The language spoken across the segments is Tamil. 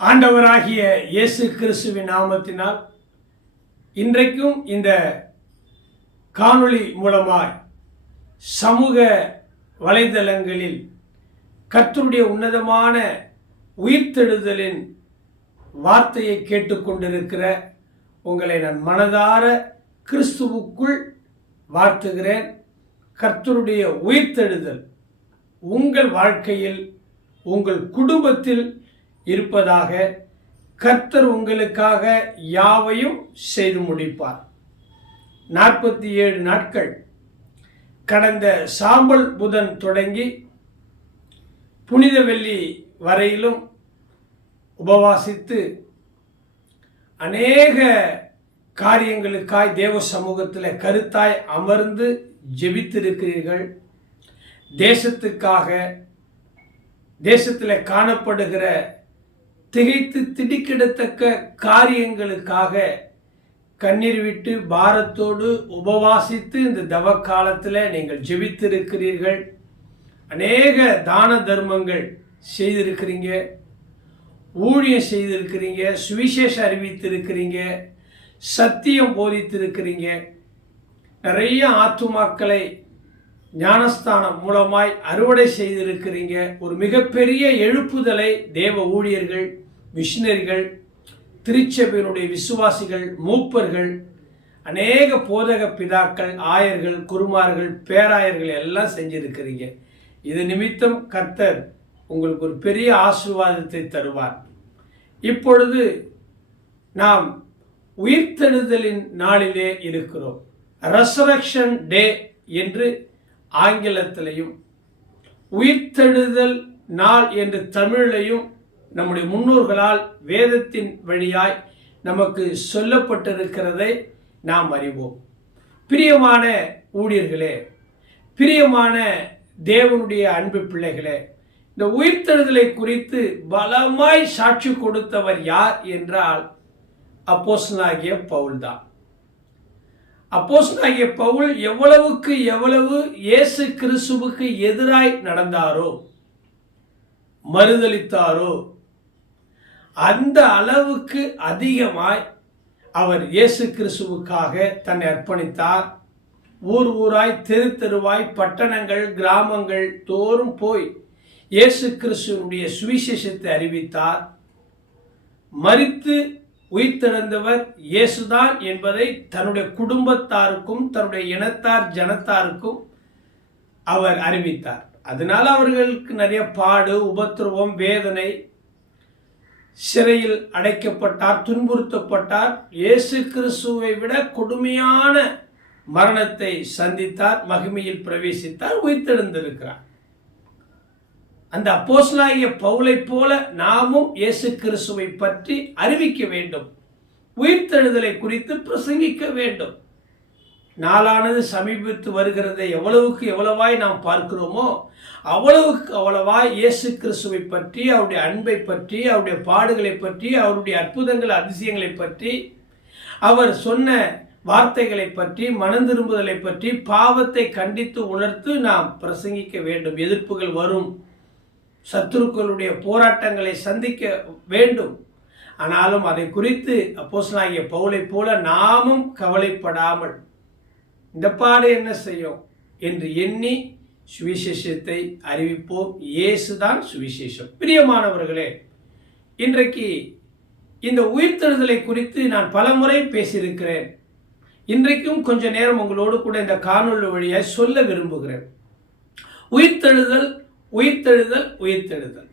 ஆண்டவராகிய இயேசு கிறிஸ்துவின் நாமத்தினால் இன்றைக்கும் இந்த காணொளி மூலமாய் சமூக வலைதளங்களில் கர்த்தருடைய உன்னதமான உயிர்த்தெழுதலின் வார்த்தையை கேட்டுக்கொண்டிருக்கிற உங்களை நான் மனதார கிறிஸ்துவுக்குள் வாழ்த்துகிறேன். கர்த்தருடைய உயிர்த்தெழுதல் உங்கள் வாழ்க்கையில், உங்கள் குடும்பத்தில் இருப்பதாக. கர்த்தர் உங்களுக்காக யாவையும் செய்து முடிப்பார். 47 நாட்கள் கடந்த சாம்பல் புதன் தொடங்கி புனித வெள்ளி வரையிலும் உபவாசித்து அநேக காரியங்களுக்காய் தேவ சமூகத்தில் கருத்தாய் அமர்ந்து ஜெபித்திருக்கிறீர்கள். தேசத்துக்காக, தேசத்தில் காணப்படுகிற திகைத்து திடுக்கிடத்தக்க காரியங்களுக்காக கண்ணீர் விட்டு பாரத்தோடு உபவாசித்து இந்த தவ காலத்தில் நீங்கள் ஜெபித்திருக்கிறீர்கள். அநேக தான தர்மங்கள் செய்திருக்கிறீங்க, ஊழியம் செய்திருக்கிறீங்க, சுவிசேஷம் அறிவித்திருக்கிறீங்க, சத்தியம் போதித்திருக்கிறீங்க. நிறைய ஆத்துமாக்களை ஞானஸ்தானம் மூலமாய் அறுவடை செய்திருக்கிறீங்க. ஒரு மிகப்பெரிய எழுப்புதலை தேவ ஊழியர்கள், மிஷினரிகள், திருச்சபையினுடைய விசுவாசிகள், மூப்பர்கள், அநேக போதக பிதாக்கள், ஆயர்கள், குருமார்கள், பேராயர்கள் எல்லாம் செஞ்சிருக்கிறீங்க. இது நிமித்தம் கர்த்தர் உங்களுக்கு ஒரு பெரிய ஆசீர்வாதத்தை தருவார். இப்பொழுது நாம் உயிர்த்தெழுதலின் நாளிலே இருக்கிறோம். ரெசரக்ஷன் டே என்று ஆங்கிலத்திலையும், உயிர்த்தெழுதல் நாள் என்று தமிழிலையும் நம்முடைய முன்னோர்களால் வேதத்தின் வழியாய் நமக்கு சொல்லப்பட்டிருக்கிறதை நாம் அறிவோம். பிரியமான ஊழியர்களே, பிரியமான தேவனுடைய அன்பு பிள்ளைகளே, இந்த உயிர்த்தெழுதலை குறித்து பலமாய் சாட்சி கொடுத்தவர் யார் என்றால் அப்போஸ்தலனாகிய பவுல் தான். அப்போஸ்தலனாகிய பவுல் எவ்வளவு இயேசு கிறிஸ்துவுக்கு எதிராய் நடந்தாரோ, மறுதலித்தாரோ, அந்த அளவுக்கு அதிகமாய் அவர் இயேசு கிறிஸ்துவுக்காக தன்னை அர்ப்பணித்தார். ஊர் ஊராய், தெரு தெருவாய், பட்டணங்கள், கிராமங்கள் தோறும் போய் இயேசு கிறிஸ்துவனுடைய சுவிசேஷத்தை அறிவித்தார். மரித்து உயிர்த்தெழுந்தவர் இயேசுதான் என்பதை தன்னுடைய குடும்பத்தாருக்கும், தன்னுடைய இனத்தார் ஜனத்தாருக்கும் அவர் அறிவித்தார். அதனால அவர்களுக்கு நிறைய பாடு, உபத்திரவம், வேதனை, சிறையில் அடைக்கப்பட்டார், துன்புறுத்தப்பட்டார். இயேசு கிறிஸ்துவை விட கொடுமையான மரணத்தை சந்தித்தார், மகிமையில் பிரவேசித்தார், உயிர்த்தெழுந்திருக்கிறார். அந்த அப்போஸ்தலனாகிய பவுலை போல நாமும் இயேசு கிறிஸ்துவை பற்றி அறிவிக்க வேண்டும், உயிர்த்தெழுதலை குறித்து பிரசங்கிக்க வேண்டும். நாளானது சமீபித்து வருகிறதை எவ்வளவுக்கு எவ்வளவாய் நாம் பார்க்கிறோமோ அவ்வளவுக்கு அவ்வளவாய் இயேசு கிறிஸ்துவை பற்றி, அவருடைய அன்பை பற்றி, அவருடைய பாடுகளை பற்றி, அவருடைய அற்புதங்கள், அதிசயங்களை பற்றி, அவர் சொன்ன வார்த்தைகளை பற்றி, மனம் திரும்புதலை பற்றி, பாவத்தை கண்டித்து உணர்த்து நாம் பிரசங்கிக்க வேண்டும். எதிர்ப்புகள் வரும், சத்துருக்களுடைய போராட்டங்களை சந்திக்க வேண்டும். ஆனாலும் அதை குறித்து அப்போஸ்தலனாகிய பவுலை போல நாமும் கவலைப்படாமல் இந்த பாடு என்ன செய்யும் என்று எண்ணி சுவிசேஷத்தை அறிவிப்போம். இயேசுதான் சுவிசேஷம். பிரியமானவர்களே, இன்றைக்கு இந்த உயிர்த்தெழுதலை குறித்து நான் பலமுறை பேசியிருக்கிறேன். இன்றைக்கும் கொஞ்ச நேரம் உங்களோடு கூட இந்த காணொளி வழியாக சொல்ல விரும்புகிறேன். உயிர்த்தெழுதல், உயிர்த்தெழுதல், உயிர்த்தெழுதல்.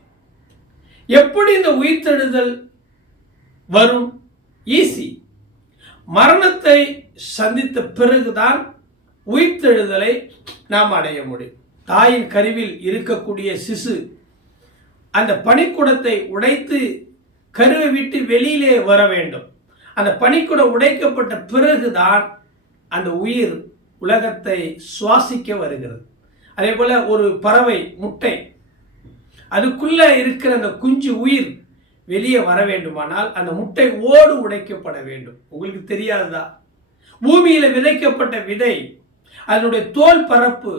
எப்படி இந்த உயிர்த்தெழுதல் வரும்? ஈஸி. மரணத்தை சந்தித்த பிறகுதான் உயிர்த்தெழுதலை நாம் அடைய முடியும். தாயின் கருவில் இருக்கக்கூடிய சிசு அந்த பனிக்குடத்தை உடைத்து கருவை விட்டு வெளியிலே வர வேண்டும். அந்த பனிக்குடம் உடைக்கப்பட்ட பிறகுதான் அந்த உயிர் உலகத்தை சுவாசிக்க வருகிறது. அதே போல ஒரு பறவை முட்டை, அதுக்குள்ள இருக்கிற அந்த குஞ்சு உயிர் வெளியே வர வேண்டுமானால் அந்த முட்டை ஓடு உடைக்கப்பட வேண்டும். உங்களுக்கு தெரியாததா? பூமியில விதைக்கப்பட்ட விதை, அதனுடைய தோல் பரப்பு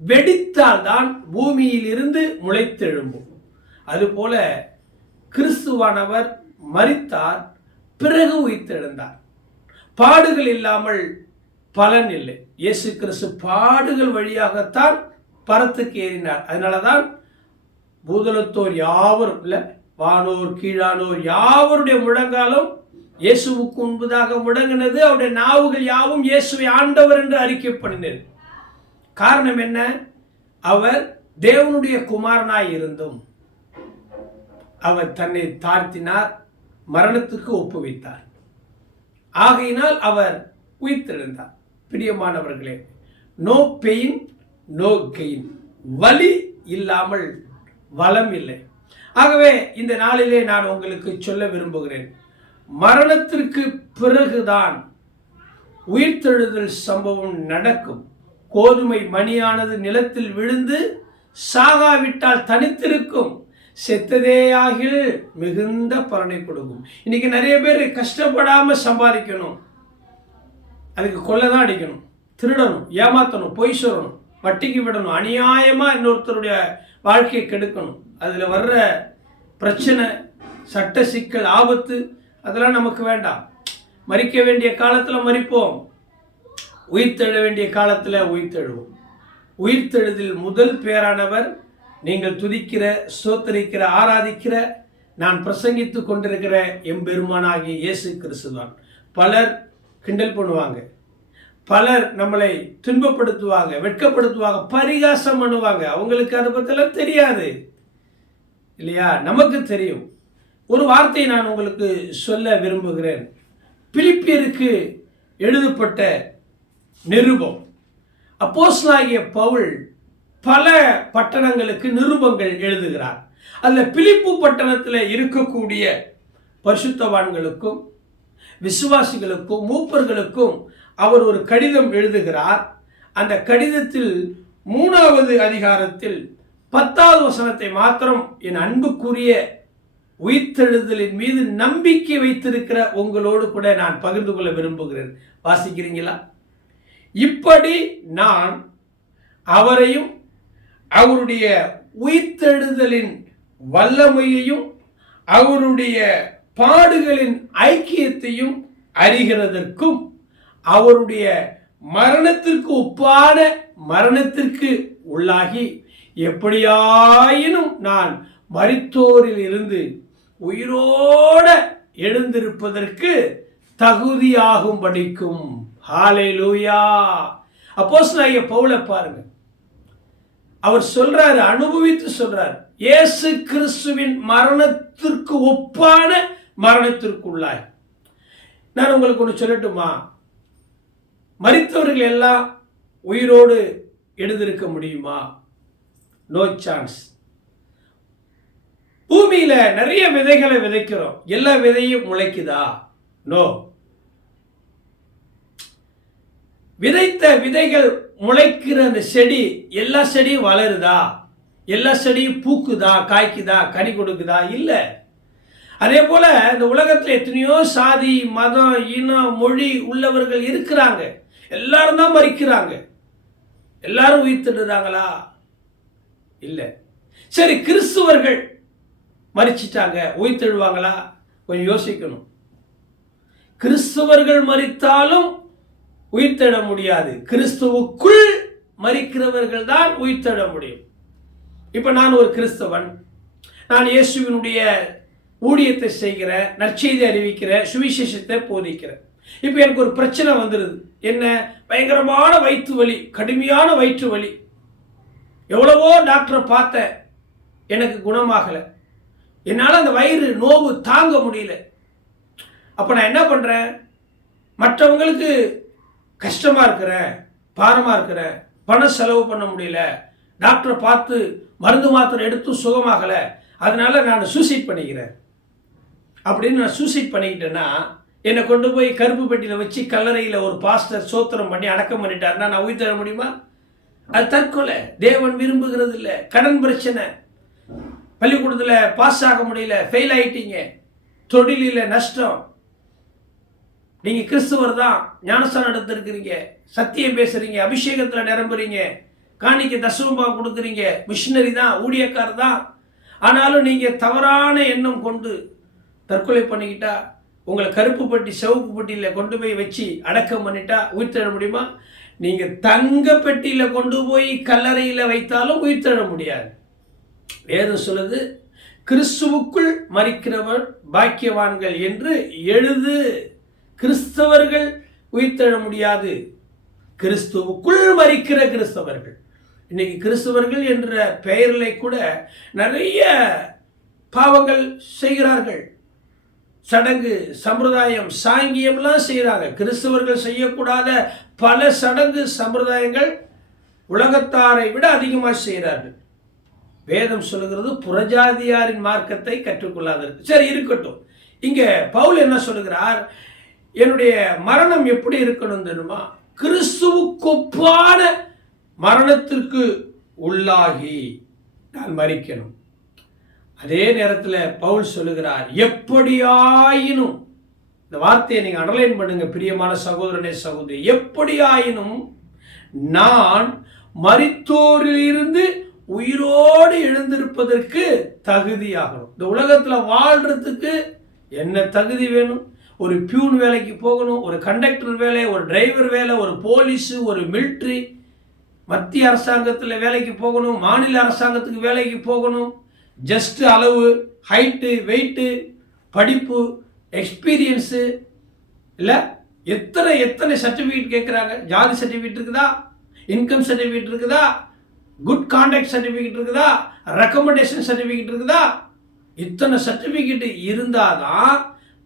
வெடித்தால் தான் பூமியில் இருந்து முளைத்தெழும்பும். அதுபோல கிறிஸ்துவானவர் மரித்தார், பிறகு உயிர்த்தெழுந்தார். பாடுகள் இல்லாமல் பலன் இல்லை. இயேசு கிறிஸ்து பாடுகள் வழியாகத்தான் பரத்துக்கு ஏறினார். அதனாலதான் பூதலத்தோர் யாவரும் இல்லை, வானோர் கீழானோர் யாவருடைய முழங்காலும் இயேசுவுக்கு முன்பதாக முழங்கினது. அவருடைய நாவுகள் யாவும் இயேசுவை ஆண்டவர் என்று அறிக்கை பண்ணினது. காரணம் என்ன? அவர் தேவனுடைய குமாரனாய் இருந்தும் அவர் தன்னை தாழ்த்தினார், மரணத்துக்கு ஒப்புவித்தார். ஆகையினால் அவர் உயிர்த்தெழுந்தார். பிரியமானவர்களே, நோ பெயின் நோ கெயின். வலி இல்லாமல் வளம் இல்லை. ஆகவே இந்த நாளிலே நான் உங்களுக்கு சொல்ல விரும்புகிறேன், மரணத்திற்கு பிறகுதான் உயிர்த்தெழுதல் சம்பவம் நடக்கும். கோதுமை மணியானது நிலத்தில் விழுந்து சாகாவிட்டால் தனித்திருக்கும், செத்ததேயாகில் மிகுந்த பலனை கொடுக்கும். இன்னைக்கு நிறைய பேர் கஷ்டப்படாம சம்பாதிக்கணும், அதுக்கு கொள்ளைதான் அடிக்கணும், திருடணும், ஏமாத்தணும், பொய் சொல்லணும், வட்டிக்கு விடணும், அநியாயமா இன்னொருத்தருடைய வாழ்க்கையை கெடுக்கணும். அதில் வர்ற பிரச்சனை, சட்ட சிக்கல், ஆபத்து, அதெல்லாம் நமக்கு வேண்டாம். மரிக்க வேண்டிய காலத்தில் மரிப்போம், உயிர்த்தெழ வேண்டிய காலத்தில் உயிர்த்தெழுவோம். உயிர்த்தெழுதில் முதல் பேரானவர் நீங்கள் துதிக்கிற, ஸ்தோத்தரிக்கிற, ஆராதிக்கிற, நான் பிரசங்கித்து கொண்டிருக்கிற எம்பெருமானாகிய இயேசு கிறிஸ்து தான். பலர் கிண்டல் பண்ணுவாங்க, பலர் நம்மளை துன்பப்படுத்துவாங்க, வெட்கப்படுத்துவாங்க, பரிகாசம் பண்ணுவாங்க. அவங்களுக்கு அதை பற்றிலாம் தெரியாது இல்லையா? நமக்கு தெரியும். ஒரு வார்த்தையை நான் உங்களுக்கு சொல்ல விரும்புகிறேன். பிலிப்பியருக்கு எழுதப்பட்ட நிருபம். அப்போஸ்தலனாகிய பவுல் பல பட்டணங்களுக்கு நிருபங்கள் எழுதுகிறார். அதில் பிலிப்பு பட்டணத்தில் இருக்கக்கூடிய பரிசுத்தவான்களுக்கும் விசுவாசிகளுக்கும் மூப்பர்களுக்கும் அவர் ஒரு கடிதம் எழுதுகிறார். அந்த கடிதத்தில் 3வது அதிகாரத்தில் 10வது வசனத்தை மாத்திரம், என் அன்புக்குரிய உயிர்த்தெழுதலின் மீது நம்பிக்கை வைத்திருக்கிற உங்களோடு கூட நான் பகிர்ந்து கொள்ள விரும்புகிறேன். வாசிக்கிறீங்களா? இப்படி நான் அவரையும் அவருடைய உயிர்த்தெழுதலின் வல்லமையையும் அவருடைய பாடுகளின் ஐக்கியத்தையும் அறிகிறதற்கும் அவருடைய மரணத்திற்கு ஒப்பான மரணத்திற்கு உள்ளாகி எப்படியாயினும் நான் மரித்தோரில் இருந்து உயிரோட எழுந்திருப்பதற்கு தகுதியாகும்படிக்கும். ஹல்லேலூயா! அப்போஸ்தலனாகிய பவுலை பாருங்க, அவர் சொல்றாரு, அனுபவித்து சொல்றார், இயேசு கிறிஸ்துவின் மரணத்திற்கு ஒப்பான மரணத்திற்குள்ளாய். நான் உங்களுக்கு ஒன்று சொல்லட்டுமா? மரித்தவர்கள் எல்லாம் உயிரோடு எழுந்திருக்க முடியுமா? No chance. பூமியில நிறைய விதைகளை விதைக்கிறோம், எல்லா விதையும் முளைக்குதா? நோ. விதைத்த விதைகள் முளைக்கிற அந்த செடி, எல்லா செடியும் வளருதா? எல்லா செடியும் பூக்குதா, காய்க்குதா, கனி கொடுக்குதா? இல்லை. அதே போல இந்த உலகத்தில் எத்தனையோ சாதி, மதம், இனம், மொழி உள்ளவர்கள் இருக்கிறாங்க. எல்லாரும் தான் மரிக்கிறாங்க. எல்லாரும் உயிர்த்தெழுறாங்களா? இல்லை. சரி, கிறிஸ்துவர்கள் மரிச்சிட்டாங்க, உயிர்த்தெழுவாங்களா? கொஞ்சம் யோசிக்கணும். கிறிஸ்துவர்கள் மரித்தாலும் உயிர்த்தெழ முடியாது. கிறிஸ்துவுக்குள் மரிக்கிறவர்கள் தான் உயிர்த்தெழ முடியும். இப்ப நான் ஒரு கிறிஸ்தவன், நான் இயேசுவினுடைய ஊழியத்தை செய்கிற, நற்செய்தி அறிவிக்கிற, சுவிசேஷத்தை போதிக்கிறேன். இப்போ எனக்கு ஒரு பிரச்சனை வந்துடுது. என்ன? பயங்கரமான வயிற்று வலி, கடுமையான வயிற்று வலி. எவ்வளவோ டாக்டரை பார்த்தேன், எனக்கு குணமாகலை. என்னால் அந்த வயிறு நோவு தாங்க முடியல. அப்போ நான் என்ன பண்ணுறேன்? மற்றவங்களுக்கு கஷ்டமாக இருக்கிறேன், பாரமாக இருக்கிறேன், பணம் செலவு பண்ண முடியல, டாக்டரை பார்த்து மருந்து மாத்திரை எடுத்து சுகமாகலை, அதனால நான் சூசைட் பண்ணிக்கிறேன் அப்படின்னு நான் சூசைட் பண்ணிக்கிட்டேன்னா, என்னை கொண்டு போய் கருப்பு பெட்டியில் வச்சு கல்லறையில் ஒரு பாஸ்டர் சோத்திரம் பண்ணி அடக்கம் பண்ணிட்டாருன்னா நான் உயிர் தர முடியுமா? அது தற்கொலை. தேவன் விரும்புகிறது இல்லை. கடன் பிரச்சனை, பள்ளிக்கூடத்தில் பாஸ் ஆக முடியல, ஃபெயில் ஆகிட்டீங்க, தொழிலில் நஷ்டம், நீங்கள் கிறிஸ்துவர் தான், ஞானஸ்தானம் எடுத்திருக்கிறீங்க, சத்தியம் பேசுகிறீங்க, அபிஷேகத்தில் நிரம்புறீங்க, காணிக்க தசமபாகம் கொடுக்குறீங்க, மிஷினரி தான், ஊழியக்காரர் தான், ஆனாலும் நீங்கள் தவறான எண்ணம் கொண்டு தற்கொலை பண்ணிக்கிட்டா, உங்களை கருப்பு பட்டி சிவப்பு பட்டியில் கொண்டு போய் வச்சு அடக்கம் பண்ணிட்டா உயிர்த்தெழ முடியுமா? நீங்கள் தங்க பெட்டியில் கொண்டு போய் கல்லறையில் வைத்தாலும் உயிர்த்தெழ முடியாது. வேதம் சொல்லுது, கிறிஸ்துவுக்குள் மரிக்கிறவர் பாக்கியவான்கள் என்று எழுது. கிறிஸ்தவர்கள் உயிர்த்தெழ முடியாது, கிறிஸ்துவுக்குள் மரிக்கிற கிறிஸ்தவர்கள். இன்னைக்கு கிறிஸ்தவர்கள் என்ற பெயரில் கூட நிறைய பாவங்கள் செய்கிறார்கள். சடங்கு சம்பிரதாயம் சாங்கியம்லாம் செய்கிறாங்க. கிறிஸ்தவர்கள் செய்யக்கூடாத பல சடங்கு சம்பிரதாயங்கள் உலகத்தாரை விட அதிகமாக செய்கிறார்கள். வேதம் சொல்லுகிறது புறஜாதியாரின் மார்க்கத்தை கற்றுக்கொள்ளாதற்கு. சரி, இருக்கட்டும். இங்க பவுல் என்ன சொல்லுகிறார்? என்னுடைய மரணம் எப்படி இருக்கணும் தெரியுமா? கிறிஸ்துவுக்கொப்பான மரணத்திற்கு உள்ளாகி நான் மரிக்கணும். அதே நேரத்தில் பவுல் சொல்லுகிறார், எப்படியாயினும், இந்த வார்த்தையை நீங்க அண்டர்லைன் பண்ணுங்க பிரியமான சகோதரனே சகோதரி, எப்படியாயினும் நான் மரித்தோரிலிருந்து உயிரோடு எழுந்திருப்பதற்கு தகுதியாகணும். இந்த உலகத்தில் வாழ்றதுக்கு என்ன தகுதி வேணும்? ஒரு பியூன் வேலைக்கு போகணும், ஒரு கண்டக்டர் வேலை, ஒரு டிரைவர் வேலை, ஒரு போலீஸு, ஒரு மிலிட்ரி, மத்திய அரசாங்கத்தில் வேலைக்கு போகணும், மாநில அரசாங்கத்துக்கு வேலைக்கு போகணும். ஜஸ்ட் அளவு, ஹைட்டு, வெயிட்டு, படிப்பு, எக்ஸ்பீரியன்ஸு இல்லை, எத்தனை சர்டிஃபிகேட் கேட்குறாங்க. ஜாதி சர்டிஃபிகேட் இருக்குதா? இன்கம் சர்டிஃபிகேட் இருக்குதா? குட் கான்டாக்ட் சர்டிஃபிகேட் இருக்குதா? ரெக்கமெண்டேஷன் சர்டிஃபிகேட் இருக்குதா? இத்தனை சர்டிஃபிகேட் இருந்தாதான்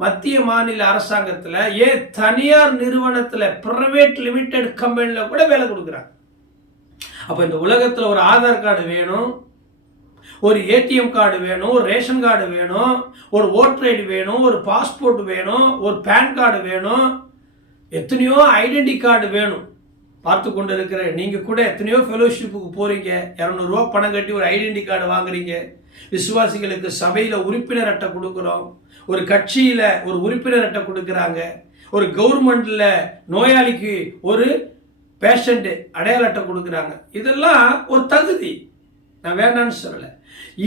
மத்திய மாநில அரசாங்கத்தில், ஏன் தனியார் நிறுவனத்தில், பிரைவேட் லிமிடெட் கம்பெனியில் கூட வேலை கொடுக்குறாங்க. அப்போ இந்த உலகத்தில் ஒரு ஆதார் கார்டு வேணும், ஒரு ஏடிஎம் கார்டு வேணும், ஒரு ரேஷன் கார்டு வேணும், ஒரு ஓட்டர் ஐடி வேணும், ஒரு பாஸ்போர்ட் வேணும், ஒரு பேன் கார்டு வேணும், எத்தனையோ ஐடென்டி கார்டு வேணும். பார்த்து கொண்டு இருக்கிற நீங்கள் கூட எத்தனையோ ஃபெலோஷிப்புக்கு போகிறீங்க, 200 ரூபா பணம் கட்டி ஒரு ஐடென்டி கார்டு வாங்குறீங்க. விசுவாசிகளுக்கு சபையில் உறுப்பினர் அட்டை கொடுக்குறோம், ஒரு கட்சியில் ஒரு உறுப்பினர் அட்டை கொடுக்குறாங்க, ஒரு கவர்மெண்ட்டில் நோயாளிக்கு ஒரு பேஷண்ட் அடையாள அட்டை கொடுக்குறாங்க. இதெல்லாம் ஒரு தகுதி, நான் வேண்டான்னு சொல்லலை.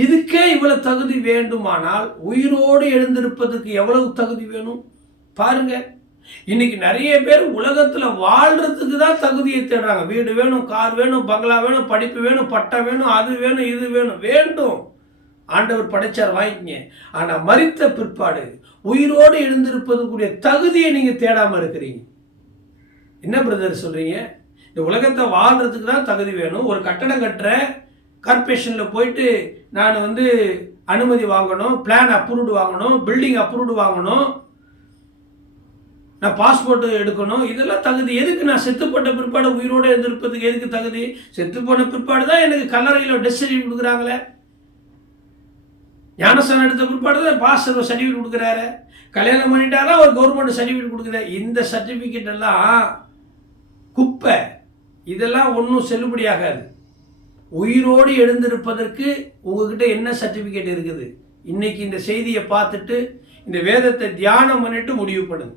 இதுக்கே இவ்வளவு தகுதி வேண்டுமானால் உயிரோடு எழுந்திருப்பதற்கு எவ்வளவு தகுதி வேணும் பாருங்க. இன்னைக்கு நிறைய பேர் உலகத்தில் வாழ்றதுக்கு தான் தகுதியை தேடுறாங்க. வீடு வேணும், கார் வேணும், பங்களா வேணும், படிப்பு வேணும், பட்டம் வேணும், அது வேணும், இது வேணும். வேண்டும், ஆண்டவர் படைச்சார், வாங்கிங்க. ஆனா மரித்த பிற்பாடு உயிரோடு எழுந்திருப்பதற்குரிய தகுதியை நீங்க தேடாம இருக்கிறீங்க. என்ன பிரதர் சொல்றீங்க? இந்த உலகத்தை வாழ்றதுக்கு தான் தகுதி வேணும். ஒரு கட்டடம் கட்டுற கார்பரேஷனில் போயிட்டு நான் அனுமதி வாங்கணும், பிளான் அப்ரூவ்டு வாங்கணும், பில்டிங் அப்ரூவ்டு வாங்கணும், நான் பாஸ்போர்ட் எடுக்கணும். இதெல்லாம் தகுதி எதுக்கு? நான் செத்து போட்ட பிற்பாடு உயிரோடு எழுந்திருப்பதுக்கு எதுக்கு தகுதி? செத்து போன பிற்பாடு தான் எனக்கு கல்லறையில் டெத் சர்டிஃபிகேட் கொடுக்குறாங்களே. ஞானஸ்தானம் எடுத்த பிற்பாடு தான் பாஸ்டர் சர்டிஃபிகேட் கொடுக்குறாரு. கல்யாணம் பண்ணிட்டாதான் ஒரு கவர்மெண்ட் சர்டிஃபிகேட் கொடுக்குறாரு. இந்த சர்டிஃபிகேட் எல்லாம் குப்பை. இதெல்லாம் ஒன்றும் செல்லுபடியாகாது. உயிரோடு எழுந்திருப்பதற்கு உங்ககிட்ட என்ன சர்டிஃபிகேட் இருக்குது? இன்னைக்கு இந்த செய்தியை பார்த்துட்டு இந்த வேதத்தை தியானம் பண்ணிட்டு முடிவு பண்ணுங்க.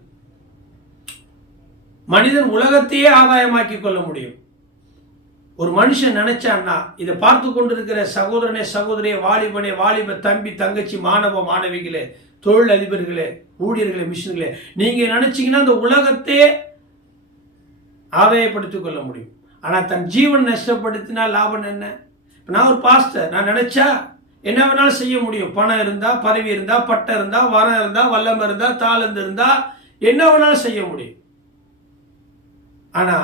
மனிதன் உலகத்தையே ஆதாயமாக்கி கொள்ள முடியும். ஒரு மனுஷன் நினைச்சான்னா, இதை பார்த்து கொண்டிருக்கிற சகோதரனே சகோதரியே, வாலிபனே வாலிப தம்பி தங்கச்சி, மாணவ மாணவிகளே, தொழில் அதிபர்களே, ஊழியர்களே, மிஷின்களே, நீங்க நினைச்சீங்கன்னா இந்த உலகத்தையே ஆதாயப்படுத்திக் கொள்ள முடியும். ஆனால் தன் ஜீவன் நஷ்டப்படுத்தினா லாபம் என்ன? நான் ஒரு பாஸ்டர், நான் நினைச்சா என்ன வேணாலும் செய்ய முடியும். பணம் இருந்தா, பதவி இருந்தா, பட்டம் இருந்தா, வரம் இருந்தா, வல்லம் இருந்தா, தாளந்து இருந்தா, என்ன வேணாலும் செய்ய முடியும். ஆனா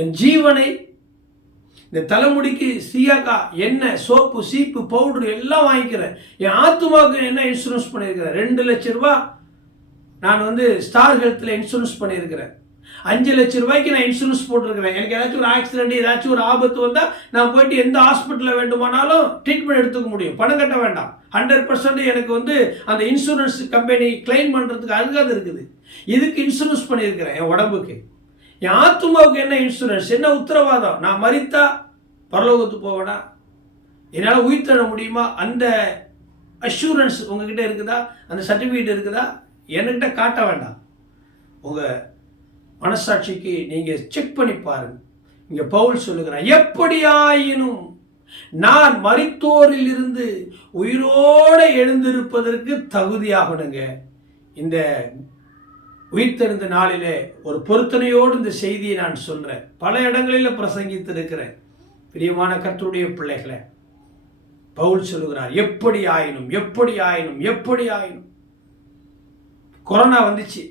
என் ஜீவனை, இந்த தலைமுடிக்கு சீயாக்கா, எண்ணெய், சோப்பு, சீப்பு, பவுடர் எல்லாம் வாங்கிக்கிறேன். என் ஆத்துமாவுக்கு என்ன இன்சூரன்ஸ் பண்ணியிருக்கிறேன்? 2 லட்சம் ரூபாய் நான் ஸ்டார் ஹெல்த்தில் இன்சூரன்ஸ் பண்ணியிருக்கிறேன். 5 லட்சம் ரூபாய்க்கு நான் இன்சூரன்ஸ் போட்டிருக்கிறேன். எனக்கு ஏதாச்சும் ஒரு ஆக்சிடென்ட், ஏதாச்சும் ஒரு ஆபத்து வந்தால் நான் போயிட்டு எந்த ஹாஸ்பிட்டலில் வேண்டுமானாலும் ட்ரீட்மெண்ட் எடுத்துக்க முடியும். பணம் கட்ட வேண்டாம். 100% எனக்கு அந்த இன்சூரன்ஸ் கம்பெனி கிளைம் பண்ணுறதுக்கு அதுக்காக இருக்குது. இதுக்கு இன்சூரன்ஸ் பண்ணியிருக்கிறேன். என் உடம்புக்கு, என் ஆத்துமாவுக்கு என்ன இன்சூரன்ஸ், என்ன உத்தரவாதம்? நான் மரித்தா பரலோகத்துக்கு போவேனா? என்னால் உயிர் தர முடியுமா? அந்த அஷூரன்ஸ் உங்ககிட்ட இருக்குதா? அந்த சர்டிஃபிகேட் இருக்குதா? என்கிட்ட காட்ட வேண்டாம். உங்கள் மனசாட்சிக்கு நீங்கள் செக் பண்ணி பாருங்க. இங்கே பவுல் சொல்லுகிறார், எப்படியாயினும் நான் மரித்தோரில் இருந்து உயிரோடு எழுந்திருப்பதற்கு தகுதியாகணுங்க. இந்த உயிர்த்தெழுந்த நாளிலே ஒரு பொருத்தனையோடு இந்த செய்தியை நான் சொல்றேன். பல இடங்களில் பிரசங்கித்து இருக்கிறேன். பிரியமான கர்த்தருடைய பிள்ளைகளை, பவுல் சொல்லுகிறார், எப்படி ஆயினும் எப்படி ஆயினும் எப்படி ஆயினும். கொரோனா வந்துச்சு,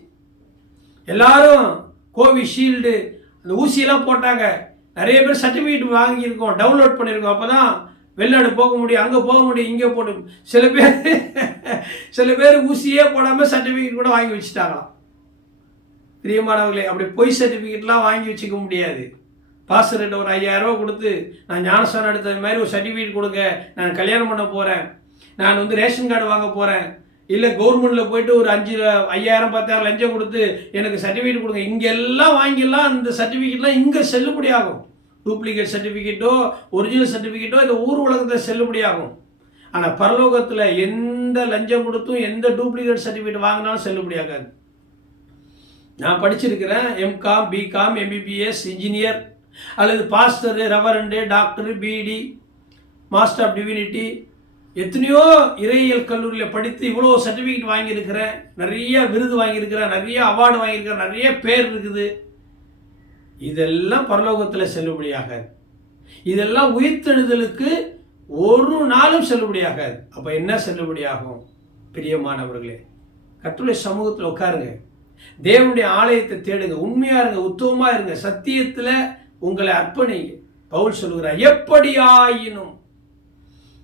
எல்லாரும் கோவிஷீல்டு அந்த ஊசியெல்லாம் போட்டாங்க. நிறைய பேர் சர்டிஃபிகேட் வாங்கியிருக்கோம், டவுன்லோட் பண்ணியிருக்கோம். அப்போ தான் வெளிநாடு போக முடியும், அங்கே போக முடியும், இங்கே போட. சில பேர் ஊசியே போடாமல் சர்டிஃபிகேட் கூட வாங்கி வச்சுட்டாங்களாம். பிரியமானவர்களே, அப்படி பொய் சர்டிஃபிகேட்லாம் வாங்கி வச்சுக்க முடியாது. பாஸ்டர்கிட்ட ஒரு 5000 ரூபா கொடுத்து, நான் ஞானஸ்தானம் எடுத்தது மாதிரி ஒரு சர்டிஃபிகேட் கொடுங்க, நான் கல்யாணம் பண்ண போகிறேன், நான் ரேஷன் கார்டு வாங்க போகிறேன், இல்லை கவர்மெண்ட்டில் போயிட்டு ஒரு 5000 10,000 லஞ்சம் கொடுத்து எனக்கு சர்டிஃபிகேட் கொடுங்க, இங்கெல்லாம் வாங்கிடலாம். அந்த சர்டிஃபிகேட்லாம் இங்கே செல்லுபடி ஆகும். டூப்ளிகேட் சர்டிஃபிகேட்டோ ஒரிஜினல் சர்டிஃபிகேட்டோ இந்த ஊர் உலகத்தில் செல்லுபடி ஆகும். ஆனால் பரலோகத்தில் எந்த லஞ்சம் கொடுத்தும் எந்த டூப்ளிகேட் சர்டிஃபிகேட் வாங்கினாலும் செல்லுபடி ஆகாது. நான் படிச்சிருக்கிறேன், எம்காம், பிகாம், எம்பிபிஎஸ், இன்ஜினியர் அல்லது பாஸ்டரு, ரெவரண்டு, டாக்டரு, பிடி, மாஸ்டர் ஆஃப் டிவினிட்டி, எத்தனையோ இறையியல் கல்லூரியில் படித்து இவ்வளோ சர்டிஃபிகேட் வாங்கியிருக்கிறேன், நிறைய விருது வாங்கியிருக்கிறேன், நிறைய அவார்டு வாங்கியிருக்கிறேன், நிறைய பேர் இருக்குது. இதெல்லாம் பரலோகத்தில் செல்லுபடியாகாது. இதெல்லாம் உயிர்த்தெழுதலுக்கு ஒரு நாளும் செல்லுபடியாகாது. அப்போ என்ன செல்லுபடியாகும்? பிரியமானவர்களே, கர்த்தருடைய சமூகத்தில் உட்காருங்க, தேவனுடைய ஆலயத்தை தேடுங்க, உண்மையா இருங்க, உத்தமமா இருங்க, சத்தியத்தில் உங்களை அர்ப்பணிங்க. பவுல் சொல்லுகிறார், எப்படியாயினும்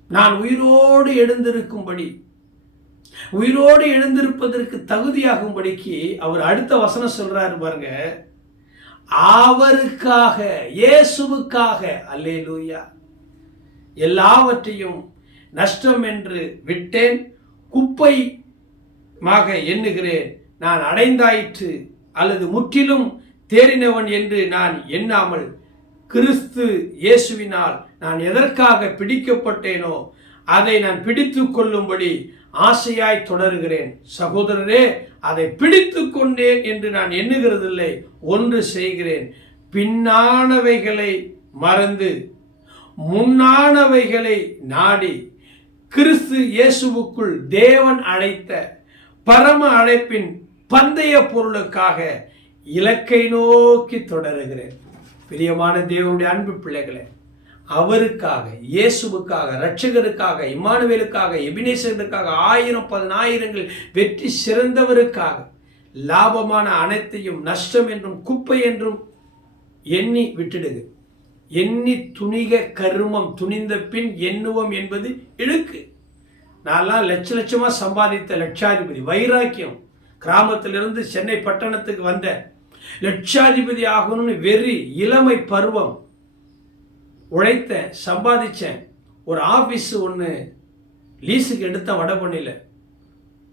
நான் உயிரோடு எழுந்திருக்கும்படி, உயிரோடு எழுந்திருப்பதற்கு தகுதியாகும்படிக்கு அவர் அடுத்த வசனம் சொல்றாரு பாருங்க, அவருக்காக, இயேசுவுக்காக, அல்லேலூயா, எல்லாவற்றையும் நஷ்டம் என்று விட்டேன், குப்பையாக எண்ணுகிறேன், நான் அடைந்தாயிற்று அல்லது முற்றிலும் தேறினவன் என்று நான் எண்ணாமல் கிறிஸ்து இயேசுவினால் நான் எதற்காக பிடிக்கப்பட்டேனோ அதை நான் பிடித்து கொள்ளும்படி ஆசையாய் தொடருகிறேன். சகோதரரே, அதை பிடித்து கொண்டேன் என்று நான் எண்ணுகிறதில்லை, ஒன்று செய்கிறேன், பின்னானவைகளை மறந்து முன்னானவைகளை நாடி கிறிஸ்து இயேசுவுக்குள் தேவன் அழைத்த பரம அழைப்பின் பந்தய பொருளுக்காக இலக்கை நோக்கி தொடருகிறேன். பிரியமான தேவனுடைய அன்பு பிள்ளைகளே, அவருக்காக, இயேசுவுக்காக, இரட்சகருக்காக, இம்மானுவேலுக்காக, எபினேசருக்காக, 1000 10,000 வெற்றி சிறந்தவருக்காக லாபமான அனைத்தையும் நஷ்டம் என்றும் குப்பை என்றும் எண்ணி விட்டுடுங்க. எண்ணி துணிக கருமம், துணிந்த பின் எண்ணுவோம் என்பது இழுக்கு. நான்லாம் லட்சமா சம்பாதித்த லட்சாதிபதி, வைராக்கியம், கிராமத்திலிருந்து சென்னை பட்டணத்துக்கு வந்த லட்சாதிபதி ஆகணும்னு வெறி, இளமை பருவம், உழைத்தேன், சம்பாதிச்சேன். ஒரு ஆஃபீஸ் ஒன்று லீஸுக்கு எடுத்தேன் வடபண்ணியில்,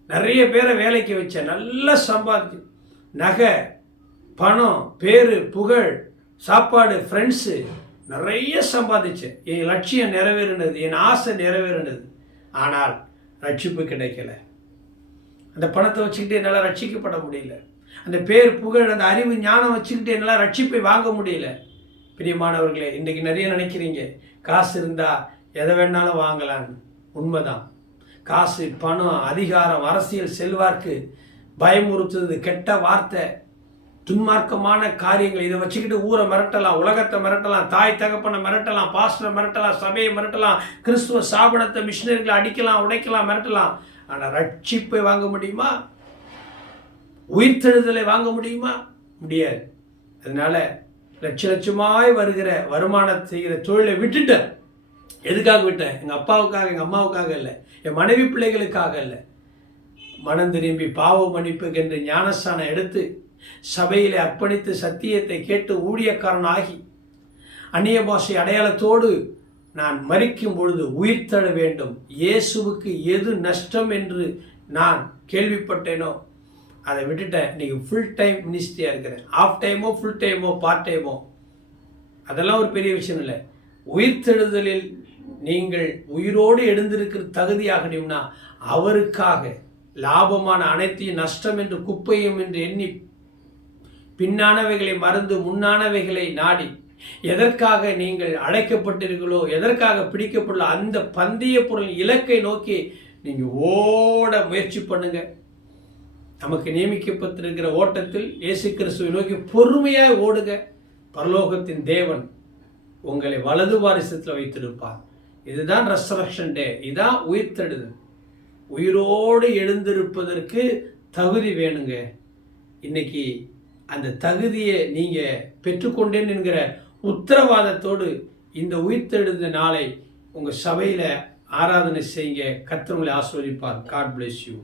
நிறைய பேரை வேலைக்கு வச்சேன், நல்லா சம்பாதிச்சு, நகை, பணம், பேரு, புகழ், சாப்பாடு, ஃப்ரெண்ட்ஸு, நிறைய சம்பாதிச்சேன். என் லட்சியம் நிறைவேறினது, என் ஆசை நிறைவேறினது. ஆனால் ரட்சிப்பு கிடைக்கல. அந்த பணத்தை வச்சுக்கிட்டு என்னால் ரட்சிக்கப்பட முடியல. அந்த பேர், புகழ், அந்த அறிவு, ஞானம் வச்சுக்கிட்டு என்னால் ரட்சிப்பை வாங்க முடியல. பிரியமானவர்களே, இன்றைக்கி நிறைய நினைக்கிறீங்க காசு இருந்தால் எதை வேணாலும் வாங்கலான்னு. உண்மைதான். காசு, பணம், அதிகாரம், அரசியல், செல்வாக்கு, பயமுறுத்துறது, கெட்ட வார்த்தை, துன்மார்க்கமான காரியங்கள், இதை வச்சுக்கிட்டு ஊரை மிரட்டலாம், உலகத்தை மிரட்டலாம், தாய் தகப்பனை மிரட்டலாம், பாஸ்டரை மிரட்டலாம், சபையை மிரட்டலாம், கிறிஸ்துவ ஸ்தாபனத்தை, மிஷினரிகளை அடிக்கலாம், உடைக்கலாம், மிரட்டலாம். ஆனால் ரட்சிப்பை வாங்க முடியுமா? உயிர்த்தெழுதலை வாங்க முடியுமா? முடியாது. அதனால லட்சமாய் வருகிற வருமானம் செய்கிற தொழிலை விட்டுட்டேன். எதுக்காக விட்டேன்? எங்கள் அப்பாவுக்காக, எங்கள் அம்மாவுக்காக இல்லை, என் மனைவி பிள்ளைகளுக்காக இல்லை. மனம் திரும்பி பாவ மன்னிப்புக்கு என்று ஞானஸ்தானம் எடுத்து சபையிலே அர்ப்பணித்து சத்தியத்தை கேட்டு ஊழியக்காரன் ஆகி அந்நிய பாஷை அடையாளத்தோடு நான் மரிக்கும் பொழுது உயிர்த்தெழ வேண்டும். இயேசுவுக்கு எது நஷ்டம் என்று நான் கேள்விப்பட்டேனோ அதை விட்டுட்டேன். இன்றைக்கி ஃபுல் டைம் மினிஸ்ட்ரியாக இருக்கிறேன். ஆஃப் டைமோ, ஃபுல் டைமோ, பார்ட் டைமோ, அதெல்லாம் ஒரு பெரிய விஷயம் இல்லை. உயிர்த்தெழுதலில் நீங்கள் உயிரோடு எழுந்திருக்கிற தகுதியாகணும்னா அவருக்காக லாபமான அனைத்தையும் நஷ்டம் என்று குப்பையும் என்று எண்ணி பின்னானவைகளை மறந்து முன்னானவைகளை நாடி எதற்காக நீங்கள் அழைக்கப்பட்டீர்களோ, எதற்காக பிடிக்கப்பட்டுள்ள அந்த பந்தய பொருள் இலக்கை நோக்கி நீங்கள் ஓட முயற்சி பண்ணுங்க. நமக்கு நியமிக்கப்பட்டிருக்கிற ஓட்டத்தில் இயேசு கிறிஸ்துவை நோக்கி பொறுமையாக ஓடுங்க. பரலோகத்தின் தேவன் உங்களை வலது வாரிசத்தில் வைத்திருப்பார். இதுதான் ரெசரக்ஷன் டே, இதுதான் உயிர்த்தெழுதல். உயிரோடு எழுந்திருப்பதற்கு தகுதி வேணுங்க. இன்னைக்கு அந்த தகுதியை நீங்கள் பெற்றுக்கொண்டேன் என்கிற உத்தரவாதத்தோடு இந்த உயிர்த்தெழுந்த நாளை உங்கள் சபையில் ஆராதனை செய்யுங்க. கர்த்தர் உங்களை ஆசீர்வதிப்பார். God bless you.